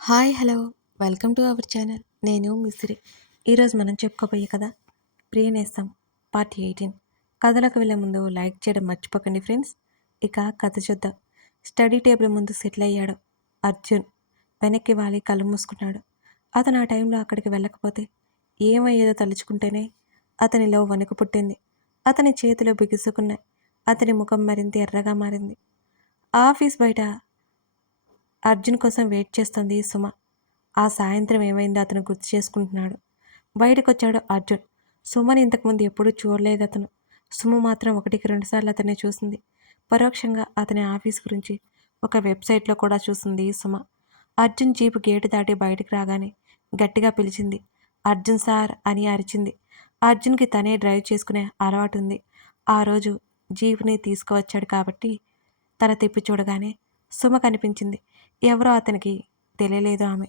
Hi hello welcome to our channel. నేను మిసిరి. ఈరోజు మనం చెప్పుకోబోయే కథ ప్రియనేస్తం పార్ట్ 18. కథలకు వెళ్ళే ముందు లైక్ చేయడం మర్చిపోకండి ఫ్రెండ్స్. ఇక కథ చూద్దాం. స్టడీ టేబుల్ ముందు సెటిల్ అయ్యాడు అర్జున్. వెనక్కి వాలి కళ్ళు మూసుకున్నాడు. అతను ఆ టైంలో అక్కడికి వెళ్ళకపోతే ఏమయ్యేదో తలుచుకుంటేనే అతనిలో వణుకు పుట్టింది. అతని చేతులు బిగుసుకున్నాయి. అతని ముఖం మరింత ఎర్రగా మారింది. ఆఫీస్ బయట అర్జున్ కోసం వెయిట్ చేస్తుంది సుమ. ఆ సాయంత్రం ఏమైందో అతను గుర్తు చేసుకుంటున్నాడు. బయటకొచ్చాడు అర్జున్. సుమని ఇంతకుముందు ఎప్పుడూ చూడలేదు అతను. సుమ మాత్రం 1-2 సార్లు అతన్ని చూసింది. పరోక్షంగా అతని ఆఫీస్ గురించి ఒక వెబ్సైట్లో కూడా చూసింది సుమ. అర్జున్ జీపు గేటు దాటి బయటికి రాగానే గట్టిగా పిలిచింది. అర్జున్ సార్ అని అరిచింది. అర్జున్కి తనే డ్రైవ్ చేసుకునే అలవాటు ఉంది. ఆ రోజు జీపుని తీసుకువచ్చాడు కాబట్టి తల తిప్పి చూడగానే సుమ కనిపించింది. ఎవరో అతనికి తెలియలేదు ఆమె.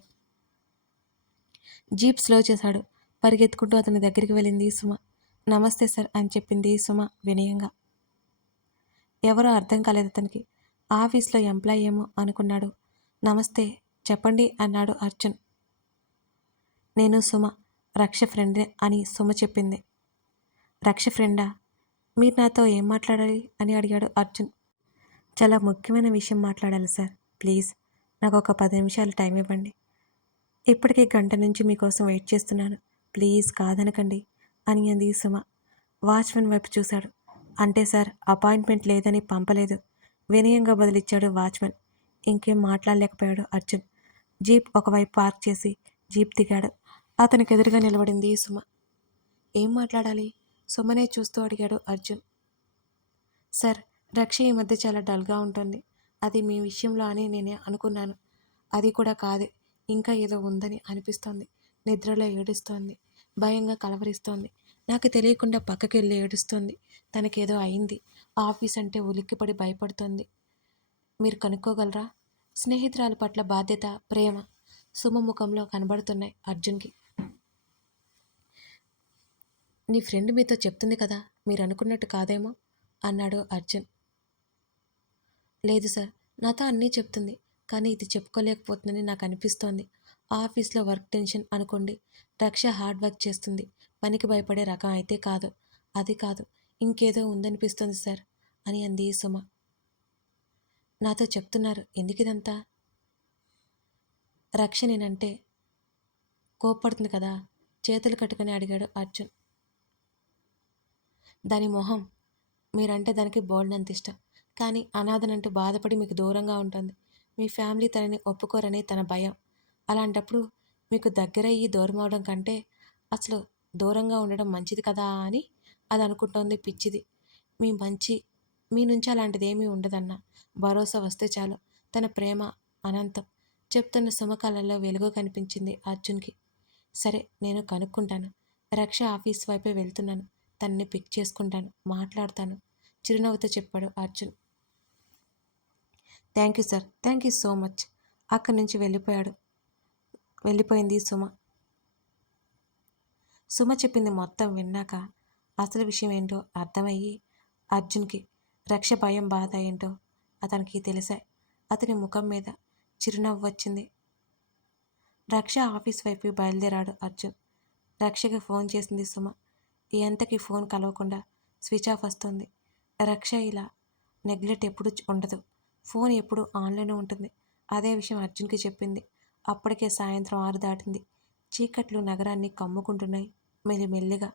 జీప్ స్లో చేశాడు. పరిగెత్తుకుంటూ అతని దగ్గరికి వెళ్ళింది సుమ. నమస్తే సార్ అని చెప్పింది సుమ వినయంగా. ఎవరో అర్థం కాలేదు అతనికి. ఆఫీస్లో ఎంప్లాయ్ ఏమో అనుకున్నాడు. నమస్తే చెప్పండి అన్నాడు అర్జున్. నేను సుమ, రక్ష ఫ్రెండ్ అని సుమ చెప్పింది. రక్ష ఫ్రెండా? మీరు నాతో ఏం మాట్లాడాలి అని అడిగాడు అర్జున్. చాలా ముఖ్యమైన విషయం మాట్లాడాలి సార్. ప్లీజ్ నాకు ఒక 10 నిమిషాలు టైం ఇవ్వండి. ఇప్పటికే గంట నుంచి మీకోసం వెయిట్ చేస్తున్నాను. ప్లీజ్ కాదనకండి అని అంది సుమ. వాచ్మెన్ వైపు చూశాడు. అంటే సార్ అపాయింట్మెంట్ లేదని పంపలేదు వినయంగా బదిలిచ్చాడు వాచ్మెన్. ఇంకేం మాట్లాడలేకపోయాడు అర్జున్. జీప్ ఒకవైపు పార్క్ చేసి జీప్ దిగాడు. అతనికి ఎదురుగా నిలబడింది సుమ. ఏం మాట్లాడాలి? సుమనే చూస్తూ అడిగాడు అర్జున్. సార్ రక్ష ఈ మధ్య చాలా డల్గా ఉంటుంది. అది మీ విషయంలో అని నేనే అనుకున్నాను. అది కూడా కాదు, ఇంకా ఏదో ఉందని అనిపిస్తోంది. నిద్రలో ఏడుస్తోంది. భయంగా కలవరిస్తోంది. నాకు తెలియకుండా పక్కకి వెళ్ళి ఏడుస్తోంది. తనకేదో అయింది. ఆఫీస్ అంటే ఉలిక్కిపడి భయపడుతోంది. మీరు కనుక్కోగలరా? స్నేహితురాలి పట్ల బాధ్యత, ప్రేమ సుమ ముఖంలో కనబడుతున్నాయి అర్జున్కి. నీ ఫ్రెండ్ మీతో చెప్తుంది కదా, మీరు అనుకున్నట్టు కాదేమో అన్నాడు అర్జున్. లేదు సార్, నాతో అన్నీ చెప్తుంది. కానీ ఇది చెప్పుకోలేకపోతుందని నాకు అనిపిస్తోంది. ఆఫీస్లో వర్క్ టెన్షన్ అనుకోండి. రక్ష హార్డ్ వర్క్ చేస్తుంది. పనికి భయపడే రకం అయితే కాదు. అది కాదు, ఇంకేదో ఉందనిపిస్తుంది సార్ అని అంది సుమ. నాతో చెప్తున్నారు ఎందుకిదంతా? రక్ష నేనంటే కోప్పడుతుంది కదా, చేతులు కట్టుకుని అడిగాడు అర్జున్. దాని మొహం, మీరంటే దానికి బోల్డంత ఇష్టం. కానీ అనాథనంటూ బాధపడి మీకు దూరంగా ఉంటుంది. మీ ఫ్యామిలీ తనని ఒప్పుకోరని తన భయం. అలాంటప్పుడు మీకు దగ్గరయ్యి దూరం అవడం కంటే అసలు దూరంగా ఉండడం మంచిది కదా అని అది అనుకుంటోంది పిచ్చిది. మీ నుంచి అలాంటిదేమీ ఉండదన్న భరోసా వస్తే చాలు. తన ప్రేమ అనంతం చెప్తున్న సుమకళల్లో వెలుగు కనిపించింది అర్జున్కి. సరే నేను కనుక్కుంటాను. రక్ష ఆఫీస్ వైపే వెళ్తున్నాను. తనని పిక్ చేసుకుంటాను, మాట్లాడతాను చిరునవ్వుతో చెప్పాడు Arjun. Thank you sir, thank you so much. అక్కడి నుంచి వెళ్ళిపోయింది సుమ. సుమ చెప్పింది మొత్తం విన్నాక అసలు విషయం ఏంటో అర్థమయ్యి అర్జున్కి రక్ష భయం బాధ ఏంటో అతనికి తెలిసాయి. అతని ముఖం మీద చిరునవ్వు వచ్చింది. రక్ష ఆఫీస్ వైపు బయలుదేరాడు అర్జున్. రక్షకి ఫోన్ చేసింది సుమ. ఎంతకి ఫోన్ కలవకుండా స్విచ్ ఆఫ్ వస్తుంది. రక్ష ఇలా నెగ్లెక్ట్ ఎప్పుడు ఉండదు. ఫోన్ ఎప్పుడు ఆన్లోనే ఉంటుంది. అదే విషయం అర్జున్కి చెప్పింది. అప్పటికే సాయంత్రం 6 దాటింది. చీకట్లు నగరాన్ని కమ్ముకుంటున్నాయి మెల్లిమెల్లిగా.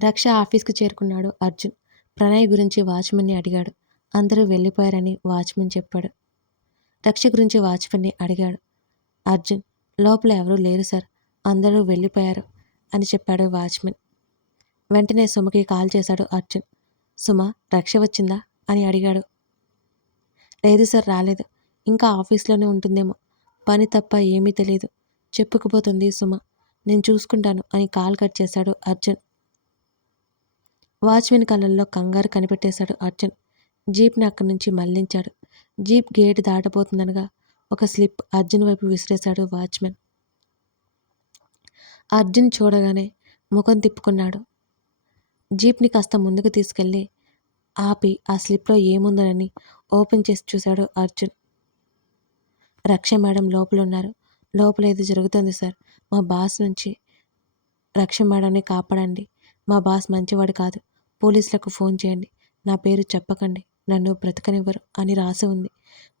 రక్ష ఆఫీస్కి చేరుకున్నాడు అర్జున్. ప్రణయ్ గురించి వాచ్మెన్ని అడిగాడు. అందరూ వెళ్ళిపోయారని వాచ్మెన్ చెప్పాడు. రక్ష గురించి వాచ్మెన్ని అడిగాడు అర్జున్. లోపల ఎవరూ లేరు సార్, అందరూ వెళ్ళిపోయారు అని చెప్పాడు వాచ్మెన్. వెంటనే సుమకి కాల్ చేశాడు అర్జున్. సుమ రక్ష వచ్చిందా అని అడిగాడు. లేదు సార్, రాలేదు. ఇంకా ఆఫీస్లోనే ఉంటుందేమో. పని తప్ప ఏమీ తెలియదు చెప్పుకుపోతుంది సుమ. నేను చూసుకుంటాను అని కాల్ కట్ చేశాడు అర్జున్. వాచ్మెన్ కళ్ళల్లో కంగారు కనిపెట్టేశాడు అర్జున్. జీప్ని అక్కడి నుంచి మళ్లించాడు. జీప్ గేటు దాటబోతుందనగా ఒక స్లిప్ అర్జున్ వైపు విసిరేశాడు వాచ్మెన్. అర్జున్ చూడగానే ముఖం తిప్పుకున్నాడు. జీప్ని కాస్త ముందుకు తీసుకెళ్ళి ఆపి ఆ స్లిప్లో ఏముందోనని ఓపెన్ చేసి చూశాడు అర్జున్. రక్ష మేడం లోపలున్నారు. లోపల ఏదో జరుగుతుంది సార్. మా బాస్ నుంచి రక్ష మేడంని కాపాడండి. మా బాస్ మంచివాడు కాదు. పోలీసులకు ఫోన్ చేయండి. నా పేరు చెప్పకండి. నన్ను బ్రతకనివ్వరు అని రాసి ఉంది.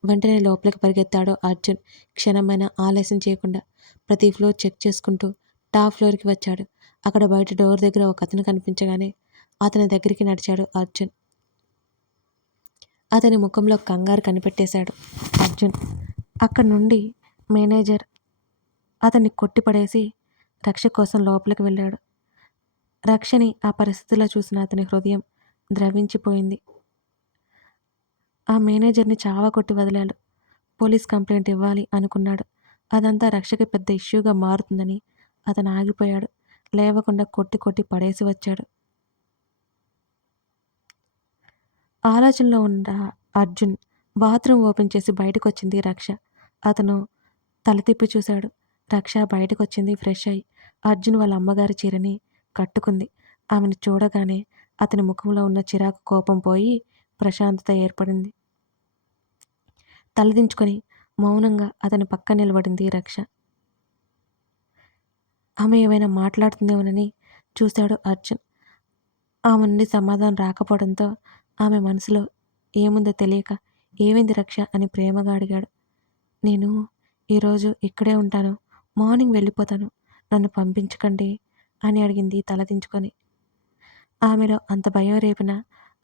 వెంటనే లోపలికి పరిగెత్తాడు అర్జున్. క్షణమైనా ఆలస్యం చేయకుండా ప్రతి ఫ్లోర్ చెక్ చేసుకుంటూ టాప్ ఫ్లోర్‌కి వచ్చాడు. అక్కడ బయట డోర్ దగ్గర ఒకతను కనిపించగానే అతని దగ్గరికి నడిచాడు అర్జున్. అతని ముఖంలో కంగారు కనిపెట్టేశాడు అర్జున్. అక్కడి నుండి మేనేజర్ అతన్ని కొట్టిపడేసి రక్ష కోసం లోపలికి వెళ్ళాడు. రక్షని ఆ పరిస్థితిలో చూసిన అతని హృదయం ద్రవించిపోయింది. ఆ మేనేజర్‌ని చావకొట్టి వదిలాడు. పోలీస్ కంప్లెయింట్ ఇవ్వాలి అనుకున్నాడు. అదంతా రక్షకి పెద్ద ఇష్యూగా మారుతుందని అతను ఆగిపోయాడు. లేవకుండా కొట్టి కొట్టి పడేసి వచ్చాడు. ఆలోచనలో ఉన్న అర్జున్ బాత్రూమ్ ఓపెన్ చేసి బయటకొచ్చింది రక్ష. అతను తల తిప్పి చూశాడు. రక్ష బయటకొచ్చింది ఫ్రెష్ అయ్యి. అర్జున్ వాళ్ళ అమ్మగారి చీరని కట్టుకుంది. ఆమెను చూడగానే అతని ముఖంలో ఉన్న చిరాకు కోపం పోయి ప్రశాంతత ఏర్పడింది. తలదించుకొని మౌనంగా అతని పక్క నిలబడింది రక్ష. ఆమె ఏమైనా మాట్లాడుతుందేమోనని చూశాడు అర్జున్. ఆమె నుండి సమాధానం రాకపోవడంతో ఆమె మనసులో ఏముందో తెలియక ఏమైంది రక్ష అని ప్రేమగా అడిగాడు. నేను ఈరోజు ఇక్కడే ఉంటాను. మార్నింగ్ వెళ్ళిపోతాను. నన్ను పంపించకండి అని అడిగింది తలదించుకొని. ఆమెలో అంత భయం రేపిన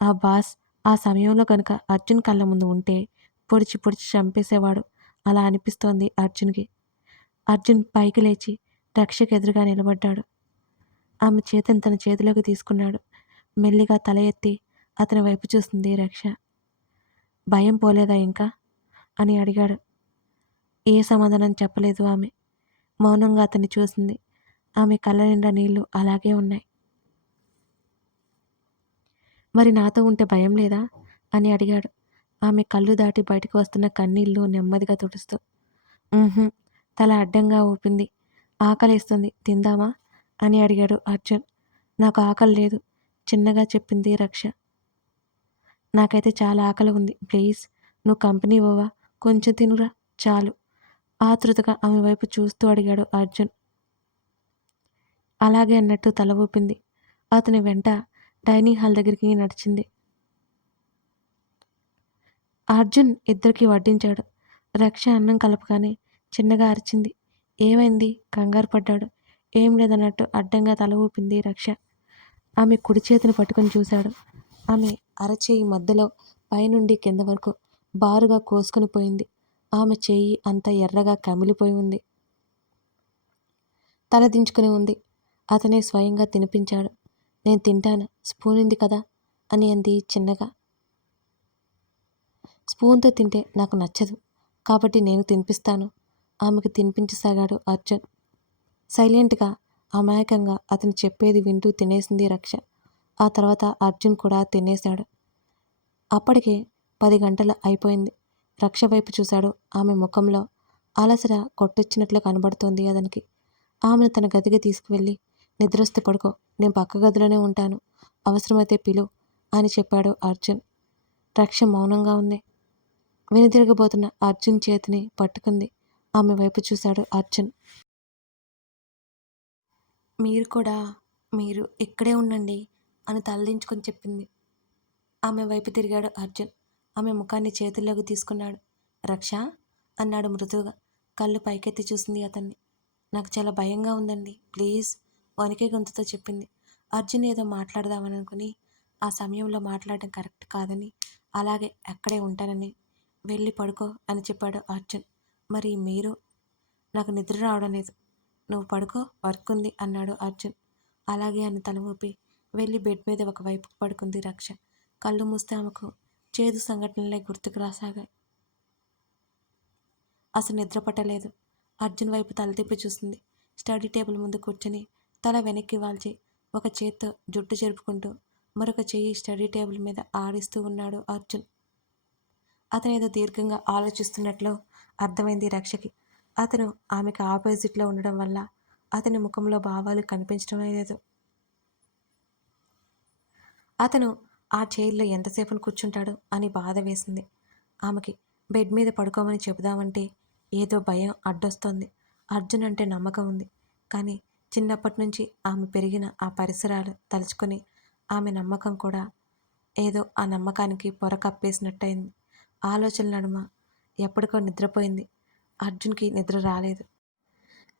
ఆ బాస్ ఆ సమయంలో కనుక అర్జున్ కళ్ళ ముందు ఉంటే పొడిచి పొడిచి చంపేసేవాడు. అలా అనిపిస్తోంది అర్జున్‌కి. అర్జున్ పైకి లేచి రక్షకి ఎదురుగా నిలబడ్డాడు. ఆమె చేతిని తన చేతిలోకి తీసుకున్నాడు. మెల్లిగా తల ఎత్తి అతని వైపు చూస్తుంది రక్ష. భయం పోలేదా ఇంకా అని అడిగాడు. ఏ సమాధానం చెప్పలేదు ఆమె. మౌనంగా అతన్ని చూసింది. ఆమె కళ్ళ నిండా నీళ్లు అలాగే ఉన్నాయి. మరి నాతో ఉంటే భయం లేదా అని అడిగాడు. ఆమె కళ్ళు దాటి బయటకు వస్తున్న కన్నీళ్లు నెమ్మదిగా తుడుస్తూ. ఉహుం, తల అడ్డంగా ఊపింది. ఆకలేస్తుంది, తిందామా అని అడిగాడు అర్జున్. నాకు ఆకలి లేదు చిన్నగా చెప్పింది రక్ష. నాకైతే చాలా ఆకలి ఉంది. ప్లీజ్ నువ్వు కంపెనీ ఇవ్వవా? కొంచెం తినురా చాలు ఆతృతగా ఆమె వైపు చూస్తూ అడిగాడు అర్జున్. అలాగే అన్నట్టు తల ఊపింది. అతని వెంట డైనింగ్ హాల్ దగ్గరికి నడిచింది. అర్జున్ ఇద్దరికి వడ్డించాడు. రక్ష అన్నం కలపగానే చిన్నగా అరిచింది. ఏమైంది కంగారు పడ్డాడు. ఏం లేదన్నట్టు అడ్డంగా తల ఊపింది రక్ష. ఆమె కుడి చేతిని పట్టుకొని చూశాడు. ఆమె అరచేయి మధ్యలో పైనుండి కింద వరకు బారుగా కోసుకుని పోయింది. ఆమె చేయి అంతా ఎర్రగా కమిలిపోయి ఉంది. తల దించుకుని ఉంది. అతనే స్వయంగా తినిపించాడు. నేను తింటాను స్పూన్ ఉంది కదా అని అంది చిన్నగా. స్పూన్తో తింటే నాకు నచ్చదు కాబట్టి నేను తినిపిస్తాను ఆమెకు తినిపించసాగాడు అర్జున్. సైలెంట్గా అమాయకంగా అతను చెప్పేది వింటూ తినేసింది రక్ష. ఆ తర్వాత అర్జున్ కూడా తినేశాడు. అప్పటికే 10 గంటలు అయిపోయింది. రక్ష వైపు చూశాడు. ఆమె ముఖంలో అలసట కొట్టొచ్చినట్లు కనబడుతోంది అతనికి. ఆమెను తన గదికి తీసుకువెళ్ళి నిద్రొస్తే పడుకో, నేను పక్క గదిలోనే ఉంటాను, అవసరమైతే పిలు అని చెప్పాడు అర్జున్. రక్ష మౌనంగా ఉంది. వెనుదిరగబోతున్న అర్జున్ చేతిని పట్టుకుంది. ఆమె వైపు చూశాడు అర్జున్. మీరు ఇక్కడే ఉండండి అని తలదించుకొని చెప్పింది. ఆమె వైపు తిరిగాడు అర్జున్. ఆమె ముఖాన్ని చేతుల్లోకి తీసుకున్నాడు. రక్ష అన్నాడు మృదువుగా. కళ్ళు పైకెత్తి చూసింది అతన్ని. నాకు చాలా భయంగా ఉందండి ప్లీజ్ వణికే గొంతుతో చెప్పింది. అర్జున్ ఏదో మాట్లాడదామని అనుకుని ఆ సమయంలో మాట్లాడడం కరెక్ట్ కాదని అలాగే అక్కడే ఉంటానని వెళ్ళి పడుకో అని చెప్పాడు అర్జున్. మరి మీరు? నాకు నిద్ర రావడం లేదు. నువ్వు పడుకో వర్క్ ఉంది అన్నాడు అర్జున్. అలాగే అని తల ఊపి వెళ్ళి బెడ్ మీద ఒకవైపు పడుకుంది రక్ష. కళ్ళు మూస్తే ఆమెకు చేదు సంఘటనలే గుర్తుకు రాసాగాయి. అసలు నిద్ర పట్టలేదు. అర్జున్ వైపు తల తిప్పి చూసింది. స్టడీ టేబుల్ ముందు కూర్చొని తల వెనక్కి వాల్చి ఒక చేత్తో జుట్టు జరుపుకుంటూ మరొక చెయ్యి స్టడీ టేబుల్ మీద ఆడిస్తూ ఉన్నాడు అర్జున్. అతను ఏదో దీర్ఘంగా ఆలోచిస్తున్నట్లు అర్థమైంది రక్షకి. అతను ఆమెకు ఆపోజిట్లో ఉండడం వల్ల అతని ముఖంలో భావాలు కనిపించడం లేదు. అతను ఆ చైర్లో ఎంతసేపని కూర్చుంటాడు అని బాధ వేసింది ఆమెకి. బెడ్ మీద పడుకోమని చెబుదామంటే ఏదో భయం అడ్డొస్తోంది. అర్జున్ అంటే నమ్మకం ఉంది. కానీ చిన్నప్పటి నుంచి ఆమె పెరిగిన ఆ పరిసరాలు తలుచుకొని ఆమె నమ్మకం కూడా ఏదో ఆ నమ్మకానికి పొర కప్పేసినట్టయింది. ఆలోచనల నడుమ ఎప్పటికో నిద్రపోయింది. అర్జున్‌కి నిద్ర రాలేదు.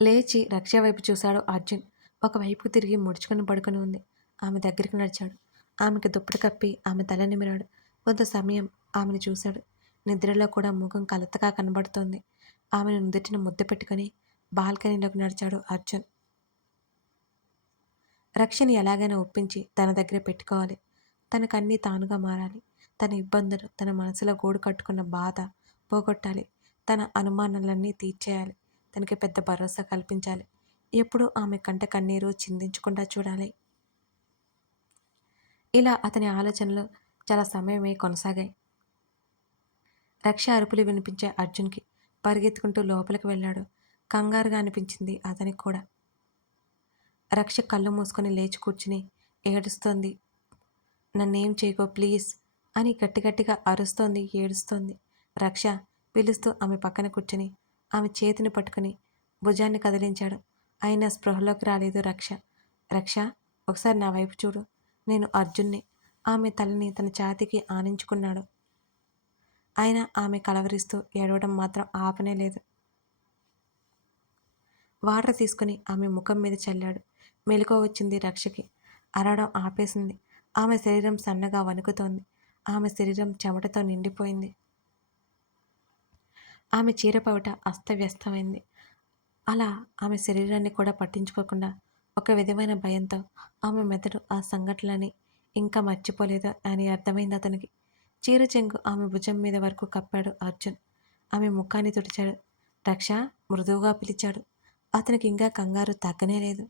లేచి రక్ష వైపు చూశాడు అర్జున్. ఒకవైపుకు తిరిగి ముడుచుకొని పడుకొని ఉంది. ఆమె దగ్గరికి నడిచాడు. ఆమెకి దుప్పటి కప్పి ఆమె తల నిమిరాడు. కొంత సమయం ఆమెను చూశాడు. నిద్రలో కూడా ముఖం కలతగా కనబడుతోంది. ఆమెను నుదుటిన ముద్దు పెట్టుకొని బాల్కనీలోకి నడిచాడు అర్జున్. రక్షని ఎలాగైనా ఒప్పించి తన దగ్గర పెట్టుకోవాలి. తనకన్నీ తానుగా మారాలి. తన ఇబ్బందులు, తన మనసులో గూడు కట్టుకున్న బాధ పోగొట్టాలి. తన అనుమానాలన్నీ తీర్చేయాలి. తనకి పెద్ద భరోసా కల్పించాలి. ఎప్పుడూ ఆమె కంట కన్నీరు చిందించకుండా చూడాలి. ఇలా అతని ఆలోచనలు చాలా సమయమే కొనసాగాయి. రక్ష అరుపులు వినిపించే అర్జున్‌కి పరిగెత్తుకుంటూ లోపలికి వెళ్ళాడు. కంగారుగా అనిపించింది అతనికి కూడా. రక్ష కళ్ళు మూసుకొని లేచి కూర్చుని ఏడుస్తోంది. నన్నేం చేయకో ప్లీజ్ అని గట్టిగట్టిగా అరుస్తోంది, ఏడుస్తోంది. రక్ష పిలుస్తూ ఆమె పక్కన కూర్చుని ఆమె చేతిని పట్టుకుని భుజాన్ని కదిలించాడు. అయినా స్పృహలోకి రాలేదు రక్ష. రక్ష, ఒకసారి నా వైపు చూడు. నేను అర్జున్ని. ఆమె తలని తన ఛాతీకి ఆనించుకున్నాడు. అయినా ఆమె కలవరిస్తూ ఏడవడం మాత్రం ఆపనే లేదు. వాటర్ తీసుకుని ఆమె ముఖం మీద చల్లాడు. మెలకువ వచ్చింది రక్షకి. అరవడం ఆపేసింది. ఆమె శరీరం సన్నగా వణుకుతోంది. ఆమె శరీరం చెమటతో నిండిపోయింది. ఆమె చీరపౌట అస్తవ్యస్తమైంది. అలా ఆమె శరీరాన్ని కూడా పట్టించుకోకుండా ఒక విధమైన భయంతో ఆమె మెదడు ఆ సంఘటనలని ఇంకా మర్చిపోలేదు అని అర్థమైంది అతనికి. చీర చెంగు ఆమె భుజం మీద వరకు కప్పాడు అర్జున్. ఆమె ముఖాన్ని తుడిచాడు. రక్ష మృదువుగా పిలిచాడు. అతనికి ఇంకా కంగారు తగ్గనే లేదు.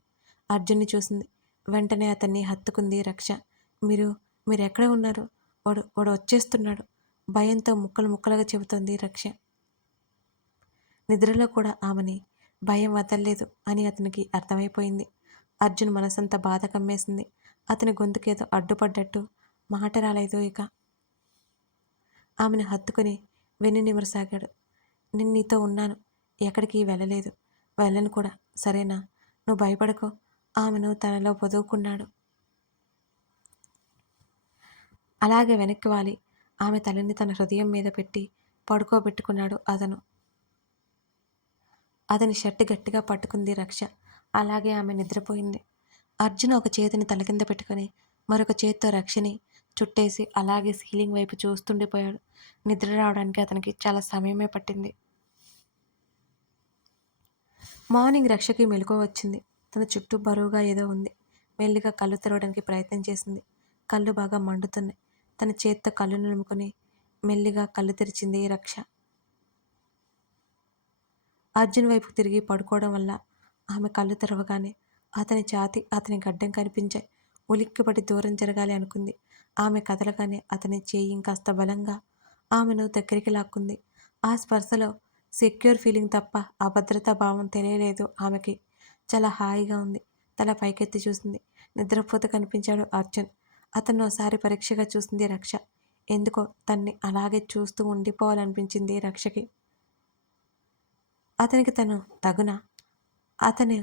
అర్జున్ని చూసింది. వెంటనే అతన్ని హత్తుకుంది రక్ష. మీరెక్కడ ఉన్నారు? వాడు వచ్చేస్తున్నాడు. భయంతో ముక్కలు ముక్కలుగా చెబుతోంది రక్ష. నిద్రలో కూడా ఆమెని భయం వదల్లేదు అని అతనికి అర్థమైపోయింది. అర్జున్ మనసంతా బాధ కమ్మేసింది. అతని గొంతుకేదో అడ్డుపడ్డట్టు మాట రాలేదు ఇక. ఆమెను హత్తుకుని వెన్ను నిమరసాగాడు. నేను నీతో ఉన్నాను. ఎక్కడికి వెళ్ళలేదు. వెళ్ళను కూడా. సరేనా? నువ్వు భయపడకో. ఆమెను తనలో పొదువుకున్నాడు. అలాగే వెనక్కి వాలి ఆమె తలని తన హృదయం మీద పెట్టి పడుకోబెట్టుకున్నాడు అతను. అతని షర్ట్ గట్టిగా పట్టుకుంది రక్ష. అలాగే ఆమె నిద్రపోయింది. అర్జున్ ఒక చేతిని తల కింద పెట్టుకుని మరొక చేత్తో రక్షని చుట్టేసి అలాగే సీలింగ్ వైపు చూస్తుండిపోయాడు. నిద్ర రావడానికి అతనికి చాలా సమయమే పట్టింది. మార్నింగ్ రక్షకి మెలకువ వచ్చింది. తన చుట్టూ బరువుగా ఏదో ఉంది. మెల్లిగా కళ్ళు తెరవడానికి ప్రయత్నం చేసింది. కళ్ళు బాగా మండుతున్నాయి. తన చేత్తో కళ్ళు నిలుముకొని మెల్లిగా కళ్ళు తెరిచింది రక్ష. అర్జున్ వైపు తిరిగి పడుకోవడం వల్ల ఆమె కళ్ళు తెరవగానే అతని ఛాతీ, అతని గడ్డం కనిపించాయి. ఉలిక్కిపడి దూరం జరగాలి అనుకుంది. ఆమె కదలగానే అతని చేయి ఇంకాస్త బలంగా ఆమెను దగ్గరికి లాక్కుంది. ఆ స్పర్శలో సెక్యూర్ ఫీలింగ్ తప్ప అభద్రతా భావం తెలియలేదు ఆమెకి. చాలా హాయిగా ఉంది. తల పైకెత్తి చూసింది. నిద్రపోతూ కనిపించాడు అర్జున్. అతన్ని ఒకసారి పరీక్షగా చూసింది రక్ష. ఎందుకో తన్ని అలాగే చూస్తూ ఉండిపోవాలనిపించింది రక్షకి. అతనికి తను తగునా? అతను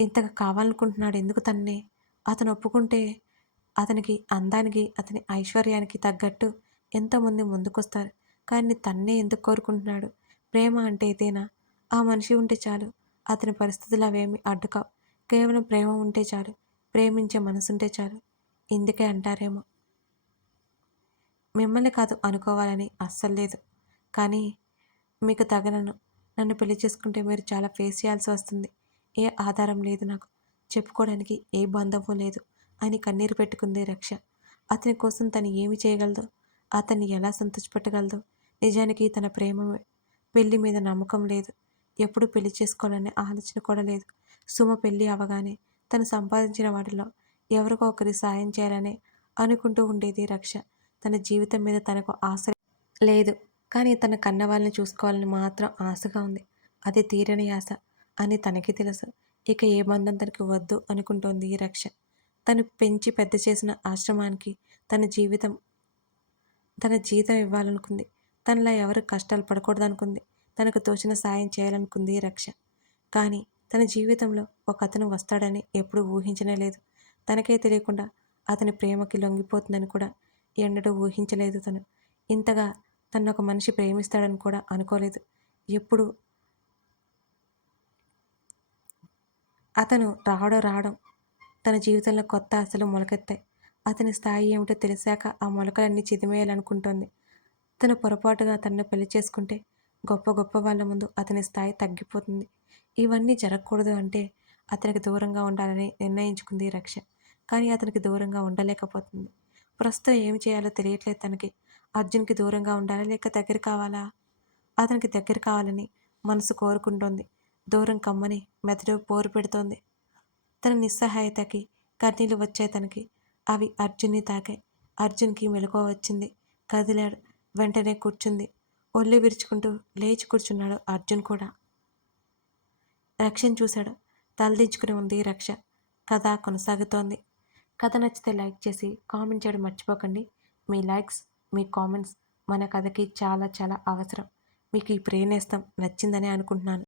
ఇంతగా కావాలనుకుంటున్నాడు ఎందుకు తన్నే? అతను ఒప్పుకుంటే అతనికి అందానికి, అతని ఐశ్వర్యానికి తగ్గట్టు ఎంతోమంది ముందుకొస్తారు. కానీ తన్నే ఎందుకు కోరుకుంటున్నాడు? ప్రేమ అంటే ఇదేనా? ఆ మనిషి ఉంటే చాలు. అతని పరిస్థితులు అవేమి అడ్డుకావు. కేవలం ప్రేమ ఉంటే చాలు. ప్రేమించే మనసుంటే చాలు. ఇందుకే అంటారేమో. మిమ్మల్ని కాదు అనుకోవాలని అస్సలు లేదు. కానీ మీకు తగనను. నన్ను పెళ్లి చేసుకుంటే మీరు చాలా ఫేస్ చేయాల్సి వస్తుంది. ఏ ఆధారం లేదు నాకు. చెప్పుకోవడానికి ఏ బంధము లేదు అని కన్నీరు పెట్టుకుంది రక్ష. అతని కోసం తను ఏమి చేయగలదో, అతన్ని ఎలా సంతోషపెట్టగలదో, నిజానికి తన ప్రేమ పెళ్లి మీద నమ్మకం లేదు. ఎప్పుడు పెళ్లి చేసుకోవాలనే ఆలోచన కూడా లేదు. సుమ పెళ్లి అవగానే తను సంపాదించిన వాటిలో ఎవరికో ఒకరి సాయం చేయాలని అనుకుంటూ ఉండేది రక్ష. తన జీవితం మీద తనకు ఆశ లేదు. కానీ తన కన్నవాళ్ళని చూసుకోవాలని మాత్రం ఆశగా ఉంది. అది తీరని ఆశ అని తనకి తెలుసు. ఇక ఏ బంధం తనకి వద్దు అనుకుంటోంది ఈ రక్ష. తను పెంచి పెద్ద చేసిన ఆశ్రమానికి తన జీతం ఇవ్వాలనుకుంది. తనలా ఎవరు కష్టాలు పడకూడదనుకుంది. తనకు తోచిన సాయం చేయాలనుకుంది రక్ష. కానీ తన జీవితంలో ఒకతను వస్తాడని ఎప్పుడూ ఊహించనే లేదు. తనకే తెలియకుండా అతని ప్రేమకి లొంగిపోతుందని కూడా ఎన్నడూ ఊహించలేదు తను. ఇంతగా తనొక మనిషి ప్రేమిస్తాడని కూడా అనుకోలేదు. ఎప్పుడు అతను రావడం తన జీవితంలో కొత్త ఆశలు మొలకెత్తాయి. అతని స్థాయి ఏమిటో తెలిసాక ఆ మొలకలన్నీ చిదిమేయాలనుకుంటోంది. తను పొరపాటుగా తనను పెళ్లి చేసుకుంటే గొప్ప గొప్ప వాళ్ళ ముందు అతని స్థాయి తగ్గిపోతుంది. ఇవన్నీ జరగకూడదు అంటే అతనికి దూరంగా ఉండాలని నిర్ణయించుకుంది రక్ష. కానీ అతనికి దూరంగా ఉండలేకపోతుంది. ప్రస్తుతం ఏమి చేయాలో తెలియట్లేదు తనకి. అర్జున్‌కి దూరంగా ఉండాలా? లేక దగ్గర కావాలా? అతనికి దగ్గర కావాలని మనసు కోరుకుంటోంది. దూరం కమ్మని మెదడు పోరు పెడుతోంది. తన నిస్సహాయతకి కన్నీళ్లు వచ్చాయి తనకి. అవి అర్జున్ని తాకాయి. అర్జున్‌కి మెలకువ వచ్చింది. కదిలాడు. వెంటనే కూర్చుంది. ఒళ్ళు విరుచుకుంటూ లేచి కూర్చున్నాడు అర్జున్ కూడా. రక్షని చూశాడు. తలదించుకుని ఉంది రక్ష. కథ కొనసాగుతోంది. కథ నచ్చితే లైక్ చేసి కామెంట్ చేయడం మర్చిపోకండి. మీ లైక్స్, మీ కామెంట్స్ మన కథకి చాలా చాలా అవసరం. మీకు ఈ ప్రేనేస్తం నచ్చిందని అనుకుంటున్నాను.